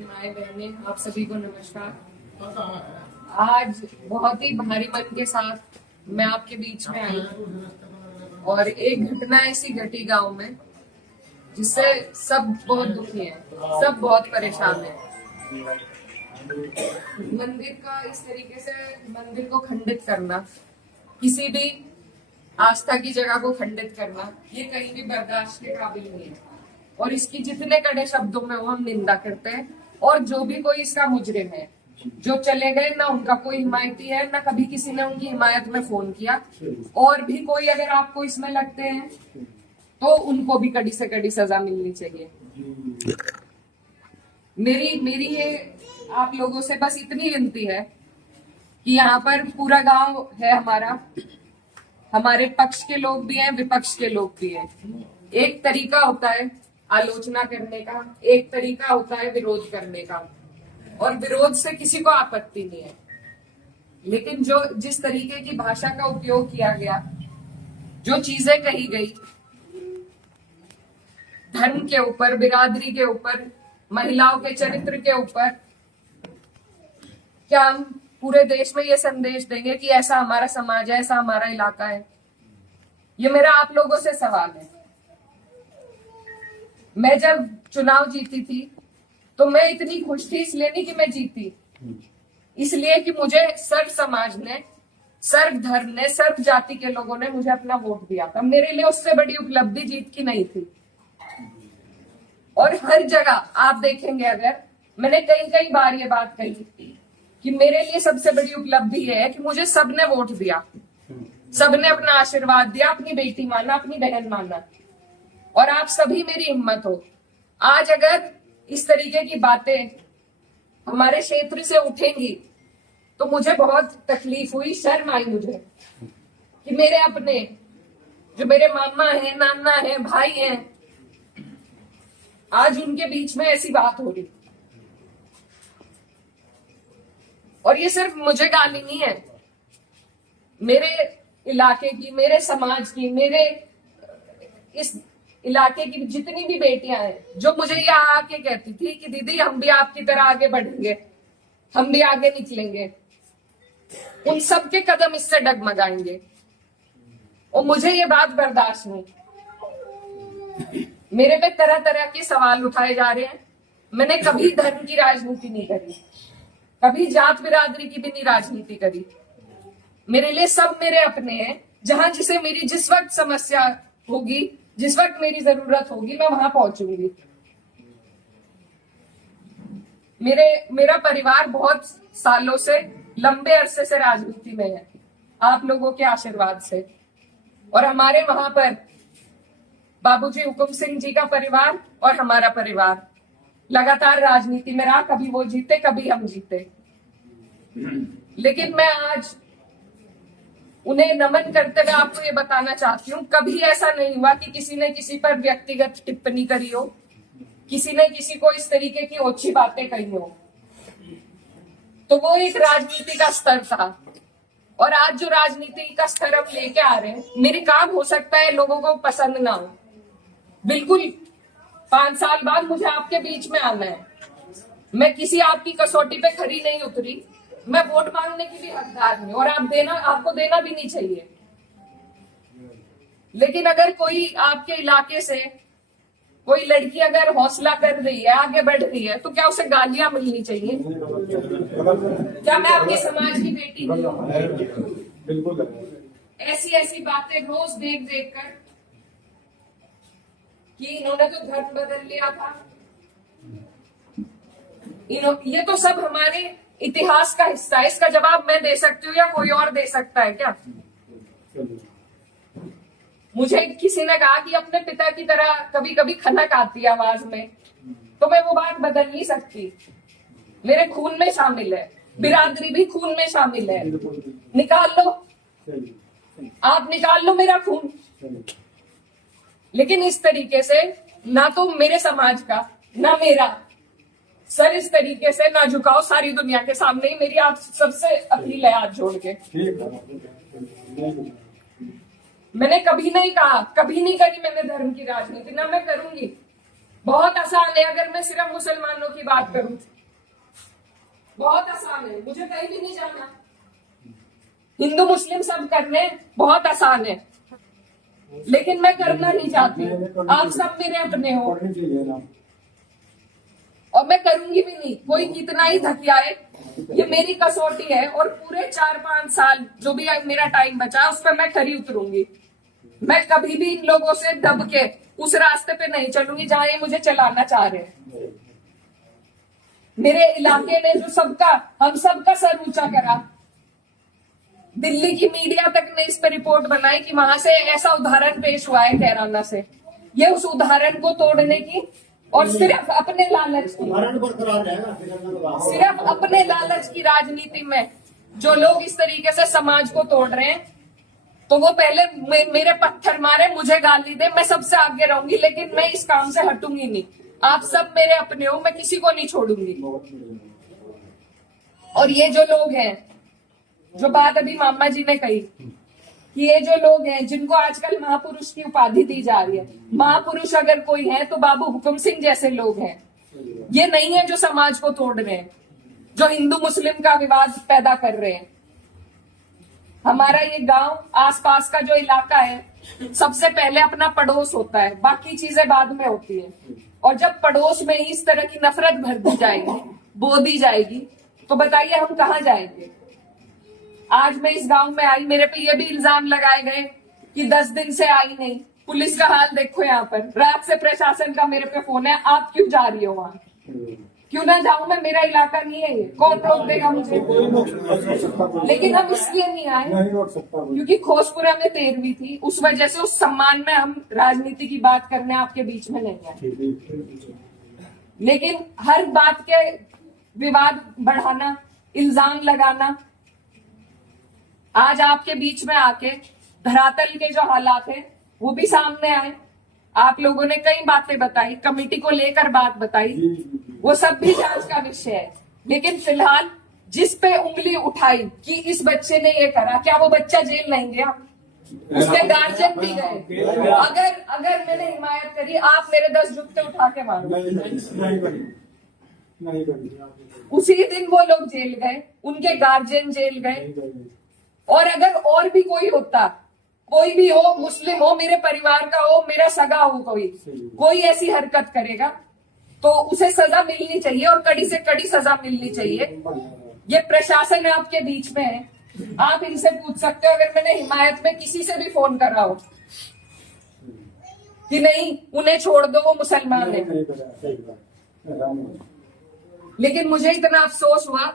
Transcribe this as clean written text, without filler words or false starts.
माए बहने, आप सभी को नमस्कार। आज बहुत ही भारी मन के साथ मैं आपके बीच में आई और एक घटना ऐसी घटी गांव में जिससे सब बहुत दुखी हैं, सब बहुत परेशान हैं। मंदिर का इस तरीके से मंदिर को खंडित करना, किसी भी आस्था की जगह को खंडित करना, ये कहीं भी बर्दाश्त के काबिल नहीं है और इसकी जितने कड़े शब्दों में वो हम निंदा करते हैं। और जो भी कोई इसका मुजरिम है, जो चले गए, ना उनका कोई हिमायती है, ना कभी किसी ने उनकी हिमायत में फोन किया। और भी कोई अगर आपको इसमें लगते हैं तो उनको भी कड़ी से कड़ी सजा मिलनी चाहिए। मेरी ये आप लोगों से बस इतनी विनती है कि यहाँ पर पूरा गांव है हमारा, हमारे पक्ष के लोग भी हैं, विपक्ष के लोग भी हैं। एक तरीका होता है आलोचना करने का, एक तरीका होता है विरोध करने का, और विरोध से किसी को आपत्ति नहीं है। लेकिन जो जिस तरीके की भाषा का उपयोग किया गया, जो चीजें कही गई धर्म के ऊपर, बिरादरी के ऊपर, महिलाओं के चरित्र के ऊपर, क्या हम पूरे देश में ये संदेश देंगे कि ऐसा हमारा समाज है, ऐसा हमारा इलाका है? ये मेरा आप लोगों से सवाल है। मैं जब चुनाव जीती थी तो मैं इतनी खुश थी, इसलिए नहीं कि मैं जीती, इसलिए कि मुझे सर्व समाज ने, सर्व धर्म ने, सर्व जाति के लोगों ने मुझे अपना वोट दिया था। मेरे लिए उससे बड़ी उपलब्धि जीत की नहीं थी। और हर जगह आप देखेंगे, अगर मैंने कई बार ये बात कही कि मेरे लिए सबसे बड़ी उपलब्धि है कि मुझे सबने वोट दिया, सबने अपना आशीर्वाद दिया, अपनी बेटी माना, अपनी बहन माना, और आप सभी मेरी हिम्मत हो। आज अगर इस तरीके की बातें हमारे क्षेत्र से उठेंगी तो मुझे बहुत तकलीफ हुई, शर्म आई मुझे कि मेरे अपने, जो मेरे मामा है, नाना है, भाई हैं, आज उनके बीच में ऐसी बात हो रही। और ये सिर्फ मुझे गाली नहीं है, मेरे इलाके की, मेरे समाज की, मेरे इस इलाके की जितनी भी बेटियां हैं, जो मुझे ये आके कहती थी कि दीदी हम भी आपकी तरह आगे बढ़ेंगे, हम भी आगे निकलेंगे, उन सब के कदम इससे डगमगाएंगे। और मुझे ये बात बर्दाश्त नहीं। मेरे पे तरह तरह के सवाल उठाए जा रहे हैं। मैंने कभी धर्म की राजनीति नहीं करी, कभी जात बिरादरी की भी नहीं राजनीति करी। मेरे लिए सब मेरे अपने हैं। जहां जिसे मेरी जिस वक्त समस्या होगी, जिस वक्त मेरी जरूरत होगी, मैं वहां पहुंचूंगी। मेरा परिवार बहुत सालों से, लंबे अरसे से राजनीति में है, आप लोगों के आशीर्वाद से। और हमारे वहां पर बाबूजी हुकुम सिंह जी का परिवार और हमारा परिवार लगातार राजनीति में रहा। कभी वो जीते, कभी हम जीते। लेकिन मैं आज उन्हें नमन करते हुए आपको ये बताना चाहती हूँ, कभी ऐसा नहीं हुआ कि किसी ने किसी पर व्यक्तिगत टिप्पणी करी हो, किसी ने किसी को इस तरीके की ओछी बातें कही हो। तो वो एक राजनीति का स्तर था। और आज जो राजनीति का स्तर हम लेके आ रहे हैं, मेरे काम हो सकता है लोगों को पसंद ना हो, बिल्कुल 5 साल बाद मुझे आपके बीच में आना है। मैं किसी आपकी कसौटी पे खरी नहीं उतरी, मैं वोट मांगने की भी हकदार हूं, और आपको देना भी नहीं चाहिए। लेकिन अगर कोई आपके इलाके से कोई लड़की अगर हौसला कर रही है, आगे बढ़ रही है, तो क्या उसे गालियां मिलनी चाहिए? क्या मैं आपके समाज की बेटी नहीं हूं? ऐसी बातें रोज देख कर कि इन्होंने तो धर्म बदल लिया था, ये तो सब हमारे इतिहास का हिस्सा है। इसका जवाब मैं दे सकती हूँ या कोई और दे सकता है क्या? मुझे किसी ने कहा कि अपने पिता की तरह कभी कभी खनक आती है आवाज में, तो मैं वो बात बदल नहीं सकती। मेरे खून में शामिल है, बिरादरी भी खून में शामिल है। निकाल लो, आप निकाल लो मेरा खून। लेकिन इस तरीके से ना तो मेरे समाज का, ना मेरा सर इस तरीके से ना झुकाओ सारी दुनिया के सामने ही। मेरी आप सबसे अपील है हाथ जोड़ के। मैंने कभी नहीं कहा, कभी नहीं करी मैंने धर्म की राजनीति, ना मैं करूंगी। बहुत आसान है अगर मैं सिर्फ मुसलमानों की बात करूं, बहुत आसान है, मुझे कहीं भी नहीं जाना। हिंदू मुस्लिम सब करने बहुत आसान है, लेकिन मैं करना नहीं चाहती। आप सब मेरे अपने हो और मैं करूंगी भी नहीं। कोई कितना ही धकियाए, ये मेरी कसौटी है और पूरे 4-5 साल जो भी मेरा टाइम बचा उस पर मैं खरी उतरूंगी। मैं कभी भी इन लोगों से दब के उस रास्ते पे नहीं चलूंगी जहां ये मुझे चलाना चाह रहे हैं। मेरे इलाके ने जो सबका, हम सबका सर ऊंचा करा, दिल्ली की मीडिया तक ने इस पर रिपोर्ट बनाई कि वहां से ऐसा उदाहरण पेश हुआ है कैराना से। ये उस उदाहरण को तोड़ने की और सिर्फ अपने लालच की, सिर्फ अपने लालच की राजनीति में जो लोग इस तरीके से समाज को तोड़ रहे हैं, तो वो पहले मेरे पत्थर मारे, मुझे गाली दे, मैं सबसे आगे रहूंगी, लेकिन मैं इस काम से हटूंगी नहीं। आप सब मेरे अपने हो, मैं किसी को नहीं छोड़ूंगी। और ये जो लोग हैं, जो बात अभी मामा जी ने कही कि ये जो लोग हैं जिनको आजकल महापुरुष की उपाधि दी जा रही है, महापुरुष अगर कोई है तो बाबू हुकुम सिंह जैसे लोग हैं। ये नहीं है जो समाज को तोड़ रहे हैं, जो हिंदू मुस्लिम का विवाद पैदा कर रहे हैं। हमारा ये गांव, आसपास का जो इलाका है, सबसे पहले अपना पड़ोस होता है, बाकी चीजें बाद में होती है। और जब पड़ोस में ही इस तरह की नफरत भर दी जाएगी, बो दी जाएगी, तो बताइए हम कहाँ जाएंगे। आज मैं इस गांव में आई, मेरे पे ये भी इल्जाम लगाए गए कि 10 दिन से आई नहीं। पुलिस का हाल देखो यहाँ पर, रात से प्रशासन का मेरे पे फोन है, आप क्यों जा रही हो वहां? क्यों ना जाऊं मैं, मेरा इलाका नहीं है ये, कौन रोक देगा मुझे? लेकिन हम इसलिए नहीं आए क्योंकि खोसपुरा में 13वीं थी, उस वजह से उस सम्मान में हम राजनीति की बात करने आपके बीच में नहीं आए। लेकिन हर बात के विवाद बढ़ाना, इल्जाम लगाना, आज आपके बीच में आके धरातल के जो हालात है वो भी सामने आए। आप लोगों ने कई बातें बताई, कमेटी को लेकर बात बताई, वो सब भी जांच का विषय है। लेकिन फिलहाल जिस पे उंगली उठाई कि इस बच्चे ने ये करा, क्या वो बच्चा जेल नहीं गया? उसके गार्जियन भी गए। अगर मैंने हिमायत करी, आप मेरे 10 जूते उठा के मारो। उसी दिन वो लोग जेल गए, उनके गार्जियन जेल गए। और अगर और भी कोई होता, कोई भी हो, मुस्लिम हो, मेरे परिवार का हो, मेरा सगा हो, कोई ऐसी हरकत करेगा तो उसे सजा मिलनी चाहिए और कड़ी से कड़ी सजा मिलनी चाहिए। ये प्रशासन आपके बीच में है, आप इनसे पूछ सकते हो। अगर मैंने हिमायत में किसी से भी फोन करा हो कि नहीं उन्हें छोड़ दो, वो मुसलमान है, लेकिन मुझे इतना अफसोस हुआ